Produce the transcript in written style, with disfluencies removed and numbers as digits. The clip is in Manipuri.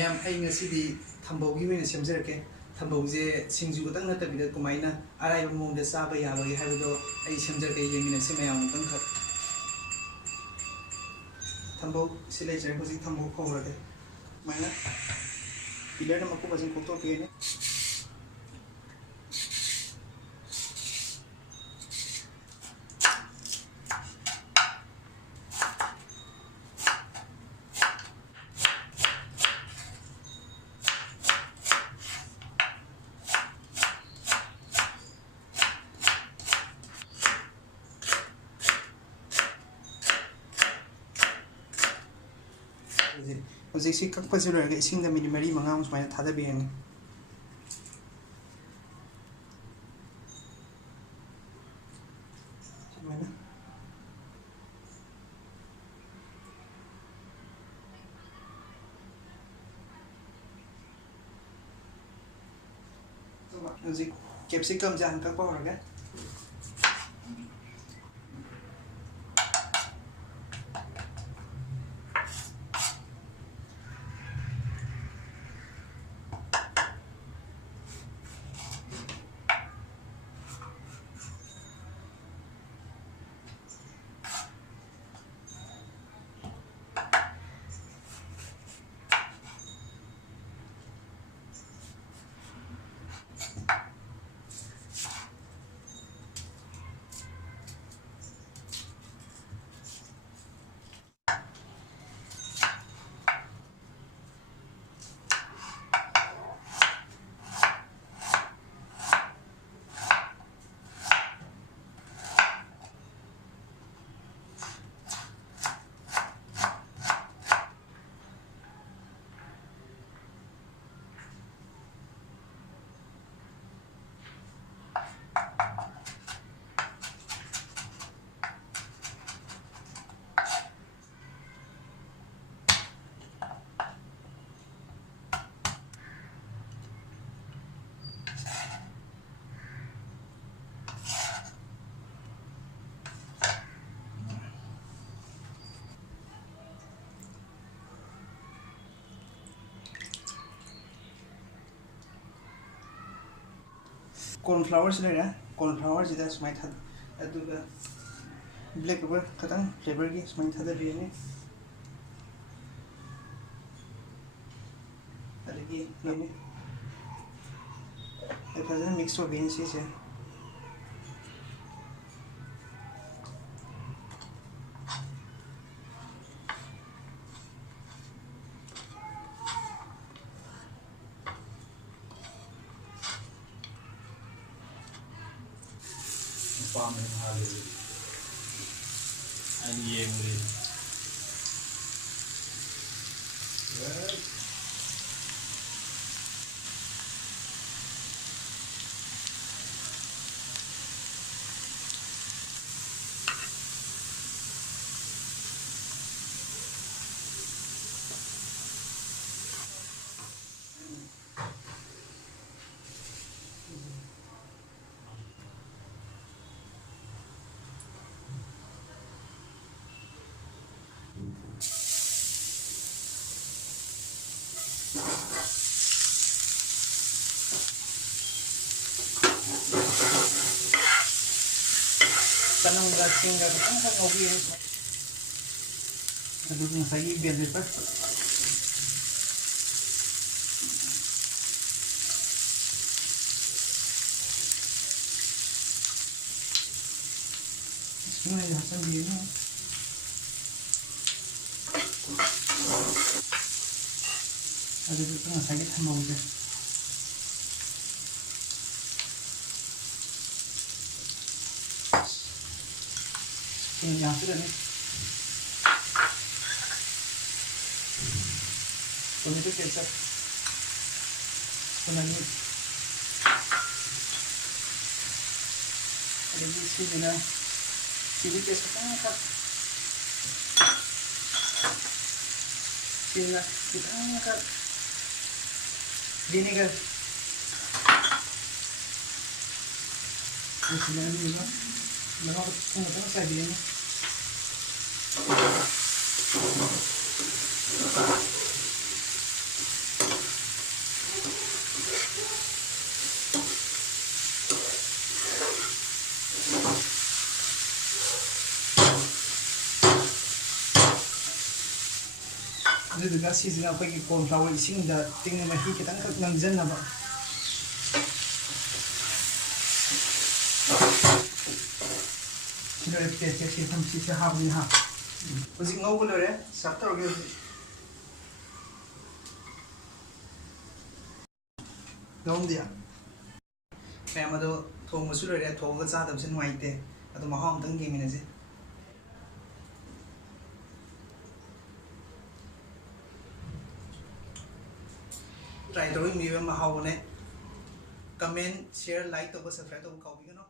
मैम असीदी थम्बौगी में सेमजरके थम्बौजे सिंजू खतंग नतबिदा कुमाइना अराइब मोंग चाब याबगे हाइबदो आई सेमजरके येमिनसे मैम तंग खर थम्बौ सिले जय होजी थम्बौ खोरगे माइना पिलर मको बजन कोतो पेने हौजिक कक्पजे लोरगे इसिंग दा मिनिट मरी मंगा सुमाइना थादबियानी सुमाइना हौजिक कैप्सिकम जान कक्पा होरगे कॉर्नफ्लावर से लेना कॉर्नफ्लावर जिदा सुमाइ था अदुगा ब्लैक पेपर खतंग फ्लेवर की सुमाइ था बियानी अदगी नमे फजन मिक्स हो बेन से Farming holiday and yemli. Right. tanong gasing ga kan ogi aduh yung sagi biar lepas semua yang hasan dia ni ada tu tengah sakit sama dia ini yang sudah ni tomato ketchup ini ada di sini na chili ketchup angkat sini na kita angkat vinegar ini sini juga mana tengah saya ini ꯑꯗꯨꯗꯨꯒ ꯁꯤꯁꯤꯅ ꯑꯩꯈꯣꯏꯒꯤ ꯀꯣꯔꯟ ꯐ꯭ꯂꯥꯋꯔ ꯏꯁꯤꯡꯗ ꯇꯤꯡꯉ ꯃꯍꯤ ꯈꯤꯇꯪꯈꯛ ꯅꯪꯖꯟꯅꯕ ꯁꯤ ꯂꯣꯏꯔꯦ ꯄ꯭ꯂꯦꯠꯁꯦ ꯁꯤꯁꯦ ꯍꯥꯞꯄꯅꯤ ꯍꯥ ꯍꯧꯖꯤꯛ ꯉꯧꯕ ꯂꯣꯏꯔꯦ ꯁꯔꯞ ꯇꯧꯔꯒꯦ ꯍꯧꯖꯤꯛ ꯉꯧꯔꯝꯗꯤꯌꯥ ꯃꯌꯥꯝ ꯑꯗꯣ ꯊꯣꯡꯕꯁꯨ ꯂꯣꯏꯔꯦ ꯊꯣꯡꯉꯒ ꯆꯥꯗꯕꯁꯦ ꯅꯨꯡꯉꯥꯏꯇꯦ ꯑꯗꯣ ꯃꯍꯥꯎ ꯑꯝꯇꯪ ꯌꯦꯡꯃꯤꯟꯅꯁꯦ ꯇ꯭ꯔꯥꯏ ꯇꯧꯔꯒ ꯃꯤꯑꯣꯏ ꯑꯃ ꯍꯥꯎꯕꯅꯦ ꯀꯃꯦꯟ ꯁꯤꯌꯔ ꯂꯥꯏꯛ ꯇꯧꯕ ꯁꯕꯁꯀ꯭ꯔꯥꯏꯕ ꯇꯧꯕ ꯀꯥꯎꯕꯤꯒꯅꯨ